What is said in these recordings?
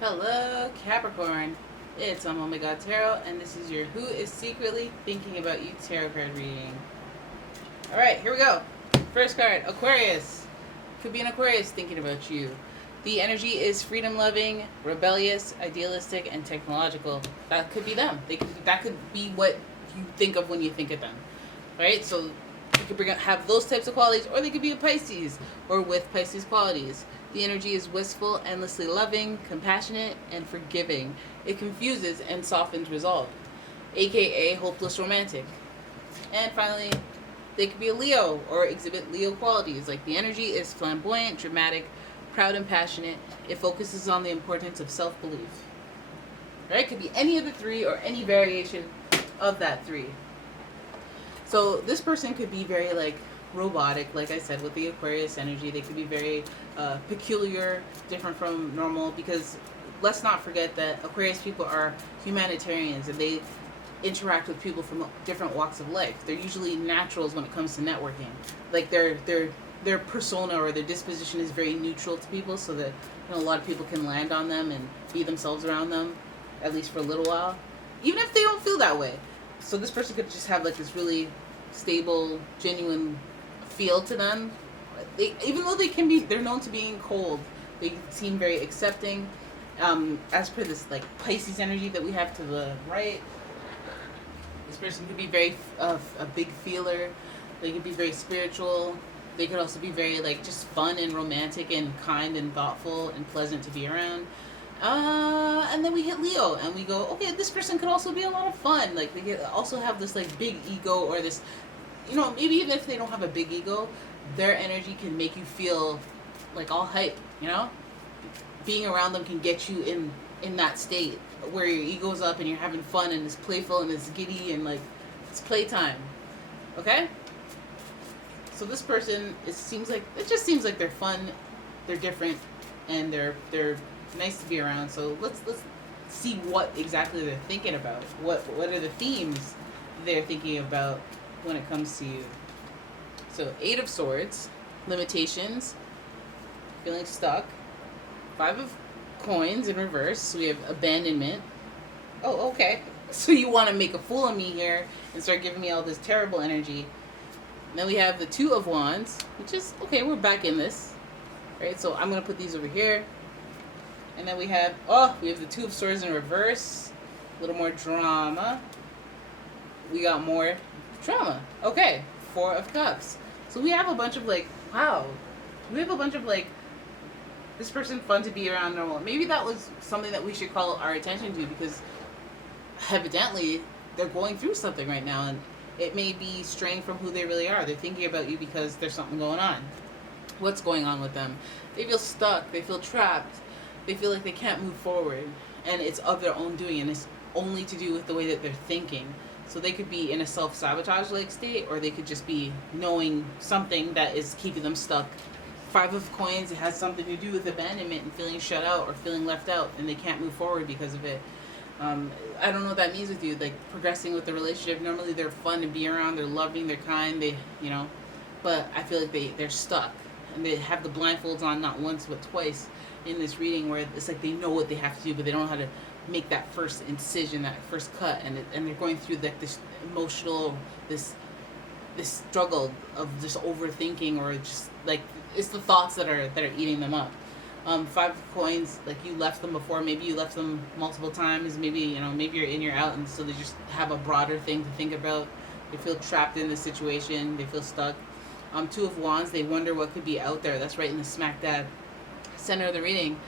Hello, Capricorn. It's OMG, and this is your Who is Secretly Thinking About You tarot card reading. Alright, here we go. First card, Aquarius. Could be an Aquarius thinking about you. The energy is freedom loving, rebellious, idealistic, and technological. That could be them. That could be what you think of when you think of them. Right? So you could have those types of qualities, or they could be a Pisces, or with Pisces qualities. The energy is wistful, endlessly loving, compassionate, and forgiving. It confuses and softens resolve, aka hopeless romantic. And finally, they could be a Leo or exhibit Leo qualities. Like the energy is flamboyant, dramatic, proud, and passionate. It focuses on the importance of self-belief. Right? It could be any of the three or any variation of that three. So this person could be very robotic, like I said, with the Aquarius energy. They could be very peculiar, different from normal, because let's not forget that Aquarius people are humanitarians and they interact with people from different walks of life. They're usually naturals when it comes to networking. Like their persona or their disposition is very neutral to people, so that a lot of people can land on them and be themselves around them, at least for a little while, even if they don't feel that way. So this person could just have this really stable, genuine feel to them. Even though they're known to being cold, they seem very accepting. As per this Pisces energy that we have to the right, this person could be very a big feeler. They could be very spiritual. They could also be very just fun and romantic and kind and thoughtful and pleasant to be around. And then we hit Leo and we go, okay, this person could also be a lot of fun. They could also have this big ego, or this, maybe even if they don't have a big ego, their energy can make you feel all hype, Being around them can get you in that state where your ego's up and you're having fun and it's playful and it's giddy and it's playtime. Okay? So this person, it just seems like they're fun, they're different, and they're nice to be around. So let's see what exactly they're thinking about. What are the themes they're thinking about when it comes to you? So 8 of Swords, limitations, feeling stuck. 5 of Coins in reverse, so we have abandonment. Oh, okay. So you want to make a fool of me here and start giving me all this terrible energy. And then we have the 2 of Wands, which is, okay, we're back in this. Right, so I'm going to put these over here. And then we have the 2 of Swords in reverse. A little more drama. We got more drama. Okay, 4 of Cups. So we have a bunch of wow. We have a bunch of this person fun to be around normal. Maybe that was something that we should call our attention to, because evidently they're going through something right now, and it may be straying from who they really are. They're thinking about you because there's something going on. What's going on with them? They feel stuck. They feel trapped. They feel like they can't move forward, and it's of their own doing, and it's only to do with the way that they're thinking. So they could be in a self-sabotage state, or they could just be knowing something that is keeping them stuck. 5 of Coins, it has something to do with abandonment and feeling shut out or feeling left out, and they can't move forward because of it. I don't know what that means with you, progressing with the relationship. Normally they're fun to be around, they're loving, they're kind, but I feel like they're stuck, and they have the blindfolds on not once but twice in this reading, where it's they know what they have to do, but they don't know how to make that first incision, that first cut, and they're going through this emotional, this struggle of just overthinking, or just it's the thoughts that are eating them up. 5 of Coins, you left them before, maybe you left them multiple times, maybe maybe you're in, you're out, and so they just have a broader thing to think about. They feel trapped in the situation, they feel stuck. 2 of Wands, they wonder what could be out there. That's right in the smack dab center of the reading.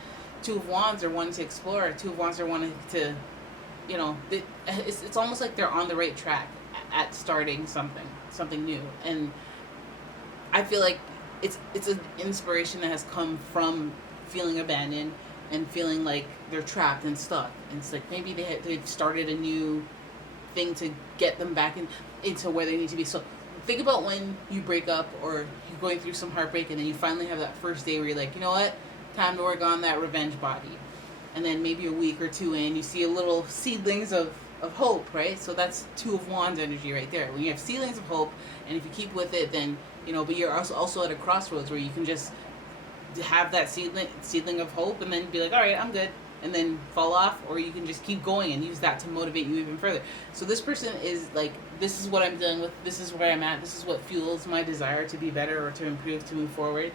2 of Wands are wanting to explore. 2 of Wands are wanting to, it's almost like they're on the right track at starting something new. And I feel like it's an inspiration that has come from feeling abandoned and feeling like they're trapped and stuck. And it's maybe they've started a new thing to get them back into where they need to be. So think about when you break up, or you're going through some heartbreak, and then you finally have that first day where you're like, you know what? Time to work on that revenge body. And then maybe a week or two in, you see a little seedlings of hope, right? So that's 2 of Wands energy right there. When you have seedlings of hope, and if you keep with it, then, but you're also at a crossroads where you can just have that seedling of hope, and then be like, all right, I'm good. and then fall off, or you can just keep going and use that to motivate you even further. So this person is like, this is what I'm dealing with, this is where I'm at, this is what fuels my desire to be better or to improve, to move forward.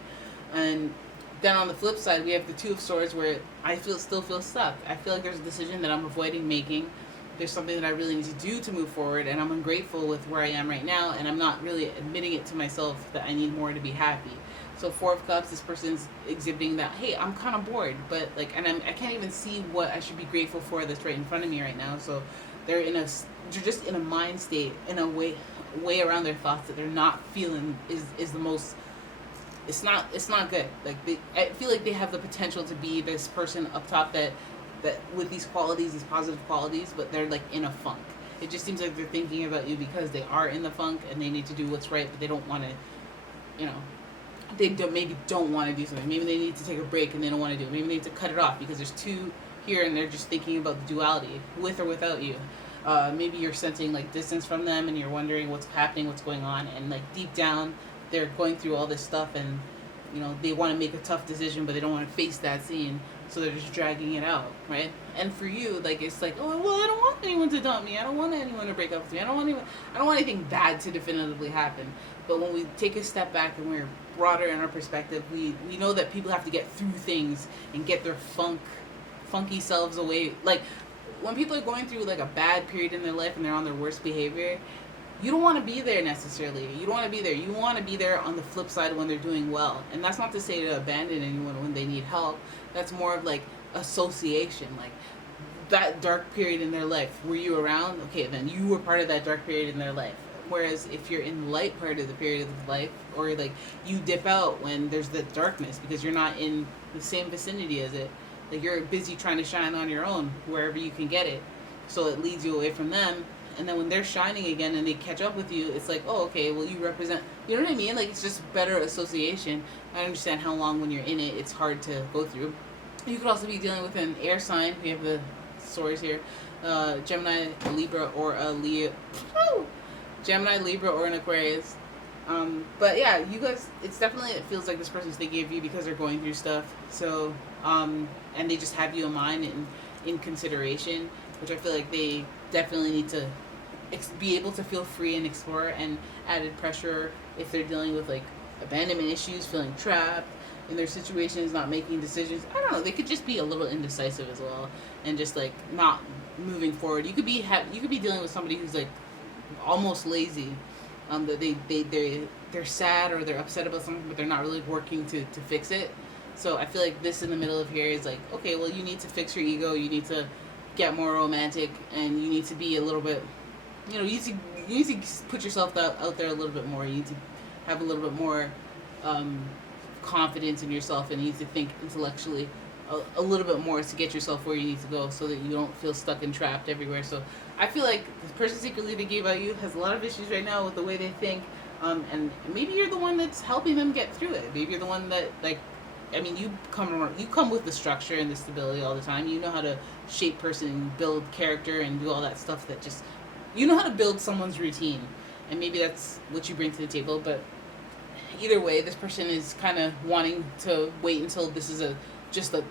And then on the flip side, we have the Two of Swords, where I still feel stuck. I feel like there's a decision that I'm avoiding making. There's something that I really need to do to move forward, and I'm ungrateful with where I am right now, and I'm not really admitting it to myself that I need more to be happy. So Four of Cups, this person's exhibiting that, hey, I'm kind of bored, but like, and I can't even see what I should be grateful for that's right in front of me right now. So they're just in a mind state, in a way around their thoughts that they're not feeling is the most. It's not good. Like I feel like they have the potential to be this person up top that with these qualities, these positive qualities, but they're like in a funk. It just seems like they're thinking about you because they are in the funk and they need to do what's right, but they don't want to, they don't want to do something. Maybe they need to take a break and they don't want to do it. Maybe they need to cut it off because there's two here and they're just thinking about the duality, with or without you. Maybe you're sensing like distance from them and you're wondering what's happening, what's going on, and like deep down they're going through all this stuff and they want to make a tough decision, but they don't want to face that scene, so they're just dragging it out, right? And for you, like, it's like, oh well, I don't want anyone to dump me, I don't want anyone to break up with me, I don't want anything bad to definitively happen. But when we take a step back and we're broader in our perspective, we know that people have to get through things and get their funky selves away. Like when people are going through like a bad period in their life and they're on their worst behavior, you don't want to be there necessarily. You don't want to be there. You want to be there on the flip side when they're doing well. And that's not to say to abandon anyone when they need help. That's more of like association. Like that dark period in their life, were you around? Okay, then you were part of that dark period in their life. Whereas if you're in the light part of the period of life, or like you dip out when there's the darkness because you're not in the same vicinity as it, like you're busy trying to shine on your own wherever you can get it. So it leads you away from them. And then when they're shining again and they catch up with you, it's like, oh, okay, well, you represent, you know what I mean? Like, it's just better association. I understand how long when you're in it, it's hard to go through. You could also be dealing with an air sign. We have the swords here. Gemini, Libra, or a Leo. Gemini, Libra, or an Aquarius. But yeah, you guys, it feels like this person's thinking of you because they're going through stuff. So, and they just have you in mind and in consideration, which I feel like they definitely need to be able to feel free and explore. And added pressure if they're dealing with like abandonment issues, feeling trapped in their situations, not making decisions. I don't know, they could just be a little indecisive as well and just like not moving forward. You could be dealing with somebody who's like almost lazy, that they're sad or they're upset about something, but they're not really working to fix it. So I feel like this in the middle of here is like, okay, well, you need to fix your ego, you need to get more romantic, and you need to be a little bit, you need to put yourself out there a little bit more. You need to have a little bit more confidence in yourself, and you need to think intellectually a little bit more to get yourself where you need to go, so that you don't feel stuck and trapped everywhere. So I feel like the person secretly thinking about you has a lot of issues right now with the way they think, and maybe you're the one that's helping them get through it. Maybe you're the one that, like, I mean, you come with the structure and the stability all the time. You know how to shape person and build character and do all that stuff that just, you know how to build someone's routine, and maybe that's what you bring to the table. But either way, this person is kind of wanting to wait until this is just a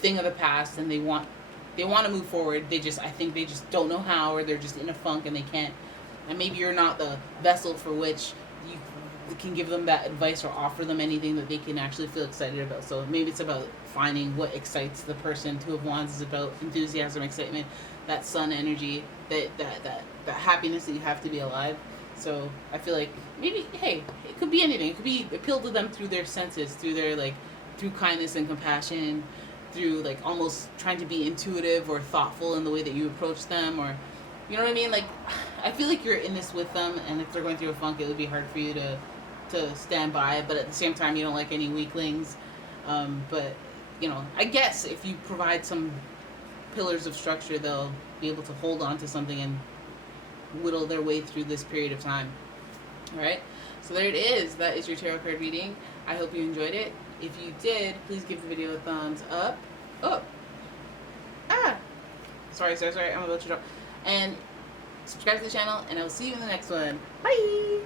thing of the past, and they want to move forward. I think they just don't know how, or they're just in a funk and they can't. And maybe you're not the vessel for which you can give them that advice or offer them anything that they can actually feel excited about. So maybe it's about finding what excites the person. Two of Wands is about enthusiasm, excitement, that sun energy, that happiness that you have to be alive. So I feel like maybe, hey, it could be anything. It could be appeal to them through their senses, through their through kindness and compassion, through like almost trying to be intuitive or thoughtful in the way that you approach them, or you know what I mean? Like, I feel like you're in this with them, and if they're going through a funk, it would be hard for you to stand by, but at the same time, you don't like any weaklings. But I guess if you provide some pillars of structure, they'll be able to hold on to something and whittle their way through this period of time. All right, so there it is. That is your tarot card reading. I hope you enjoyed it. If you did, please give the video a thumbs up. Sorry, I'm about to drop. And subscribe to the channel, and I will see you in the next one. Bye!